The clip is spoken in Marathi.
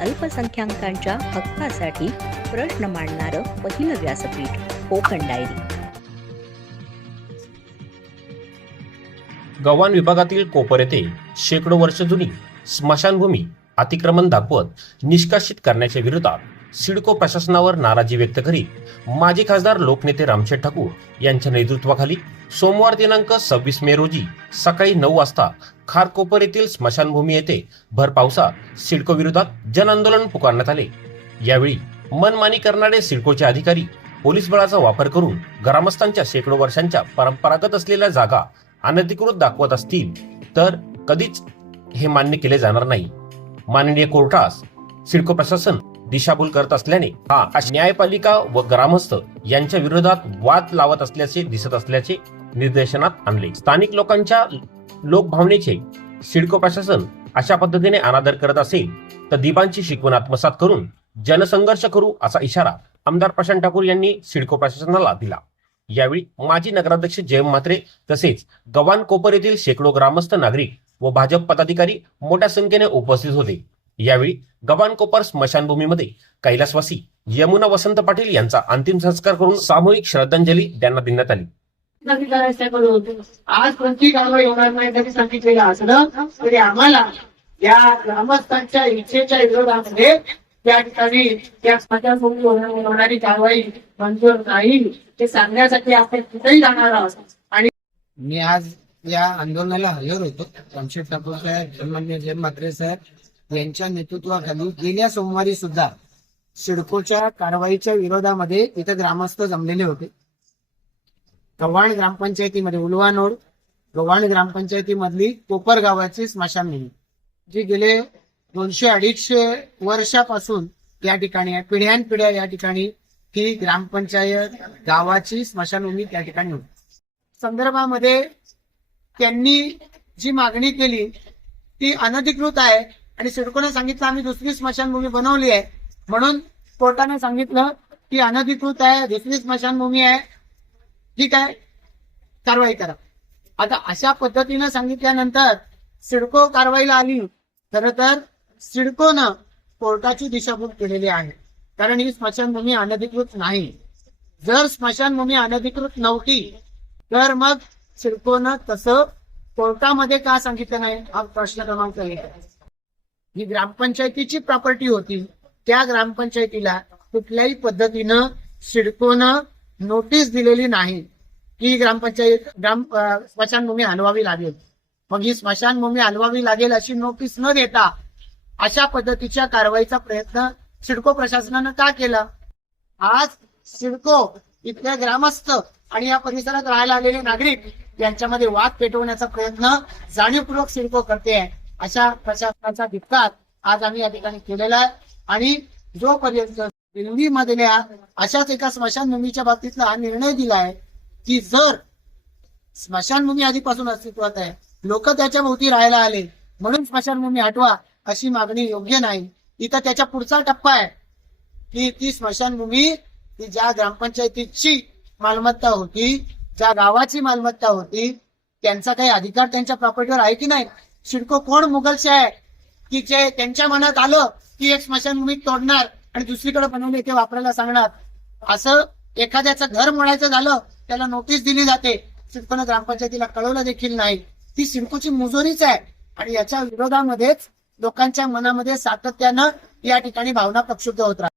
अल्पसंख्याकांच्या हक्कासाठी प्रश्न मांडणारं पहिलं व्यासपीठ कोकण डायरी. गव्हाण विभागातील कोपर येथे शेकडो वर्ष जुनी स्मशानभूमी अतिक्रमण दाखवत निष्कासित करण्याच्या विरोधात सिडको प्रशासनावर नाराजी व्यक्त करीत माजी खासदार लोकनेते रामशेठ ठाकूर यांच्या नेतृत्वाखाली सोमवार दिनांक सव्वीस मे रोजी सकाळी नऊ वाजता खारकोपर येथील स्मशानभूमी येथे भर पावसात सिडको विरोधात जनआंदोलन पुकारण्यात आले. यावेळी मनमानी करणारे सिडकोचे अधिकारी पोलीस बळाचा वापर करून ग्रामस्थांच्या शेकडो वर्षांच्या परंपरागत असलेल्या जागा अनधिकृत दाखवत असतील तर कधीच हे मान्य केले जाणार नाही. माननीय कोर्टास सिडको प्रशासन दिशाभूल करत असल्याने हा न्यायपालिका व ग्रामस्थ यांच्या विरोधात वाद लावत असल्याचे दिसत असल्याचे निर्देशनात आणले. स्थानिक लोकांच्या लोकभावनेचे सिडको प्रशासन अशा पद्धतीने अनादर करत असेल तर दीपांची शिकवण आत्मसात करून जनसंघर्ष करू असा इशारा आमदार प्रशांत ठाकूर यांनी सिडको प्रशासनाला दिला. यावेळी माजी नगराध्यक्ष जयम म्हात्रे तसेच गव्हाण कोपर येथील शेकडो ग्रामस्थ नागरिक व भाजप पदाधिकारी मोठ्या संख्येने उपस्थित होते. यावेळी गव्हाण कोपर स्मशानभूमीमध्ये कैलासवासी यमुना वसंत पाटील यांचा अंतिम संस्कार करून सामूहिक श्रद्धांजली त्यांना देण्यात आली. आज कोणती कारवाई होणार नाही तरी सांगितलेलं असलं तरी आम्हाला या ग्रामस्थांच्या इच्छेच्या विरोधामध्ये त्या ठिकाणी त्या स्मशानभूमी होणारी कारवाई मंजूर नाही हे सांगण्यासाठी आपण कुठेही जाणार आहोत. आणि मी आज या आंदोलनाला हजर होतो. रामशेठ ठाकूर साहेब सन्मान्य जय म्हात्रे साहेब यांच्या नेतृत्वाखाली गेल्या सोमवारी सुद्धा सिडकोच्या कारवाईच्या विरोधामध्ये इथे ग्रामस्थ जमलेले होते. गव्हाण ग्रामपंचायतीमध्ये उलवानोड गव्हाण ग्रामपंचायतीमधली कोपर गावाची स्मशानभूमी जी गेले दोनशे अडीचशे वर्षापासून या ठिकाणी पिढ्यानपिढ्या या ठिकाणी ही ग्रामपंचायत गावाची स्मशानभूमी त्या ठिकाणी होती. संदर्भामध्ये त्यांनी जी मागणी केली ती अनधिकृत आहे आणि सिडकोने सांगितलं आम्ही दुसरी स्मशानभूमी बनवली आहे. म्हणून कोर्टाने सांगितलं की अनधिकृत आहे दुसरी स्मशानभूमी आहे. ठीक आहे? कारवाई करा. आता अशा पद्धतीनं सांगितल्यानंतर सिडको कारवाईला आली. खर तर सिडकोनं कोर्टाची दिशाभूल केलेली आहे. कारण ही स्मशानभूमी अनधिकृत नाही. जर स्मशानभूमी अनधिकृत नव्हती तर मग सिडकोनं तसं कोर्टामध्ये का सांगितलं नाही? हा प्रश्न क्रमांक एक आहे. ही ग्रामपंचायतीची प्रॉपर्टी होती. त्या ग्रामपंचायतीला कुठल्याही पद्धतीनं सिडकोनं नोटीस दिलेली नाही की ग्रामपंचायत ग्राम स्मशानभूमी हलवावी लागेल. मग ही स्मशानभूमी हलवावी लागेल अशी नोटीस न देता अशा पद्धतीच्या कारवाईचा प्रयत्न सिडको प्रशासनानं का केला? आज सिडको इथल्या ग्रामस्थ आणि या परिसरात राहायला आलेले नागरिक यांच्यामध्ये वाद पेटवण्याचा प्रयत्न जाणीवपूर्वक सिडको करते अशा प्रशासनाचा धिक्कार आज आम्ही या ठिकाणी केलेला आहे. आणि जोपर्यंत दिल्लीमधल्या अशाच एका स्मशानभूमीच्या बाबतीतला हा निर्णय दिला आहे की जर स्मशानभूमी आधीपासून अस्तित्वात आहे लोक त्याच्या भोवती राहायला आले म्हणून स्मशानभूमी हटवा अशी मागणी योग्य नाही. इथं त्याच्या पुढचा टप्पा आहे की ती स्मशानभूमी ती ज्या ग्रामपंचायतीची मालमत्ता होती ज्या गावाची मालमत्ता होती त्यांचा काही अधिकार त्यांच्या प्रॉपर्टीवर आहे की नाही? शिडको कोण मुघलशा आहे की जे त्यांच्या मनात आलं की एक स्मशानभूमी तोडणार? आणि दुसरीकडे बनवले ते वापरायला सांगणार. असं एखाद्याचं घर म्हणायचं झालं त्याला नोटीस दिली जाते. सिडकोनं ग्रामपंचायतीला कळवलं देखील नाही. ती सिडकोची मुजोरीच आहे. आणि याच्या विरोधामध्येच लोकांच्या मनामध्ये सातत्यानं या ठिकाणी भावना प्रक्षुब्ध होत राहतात.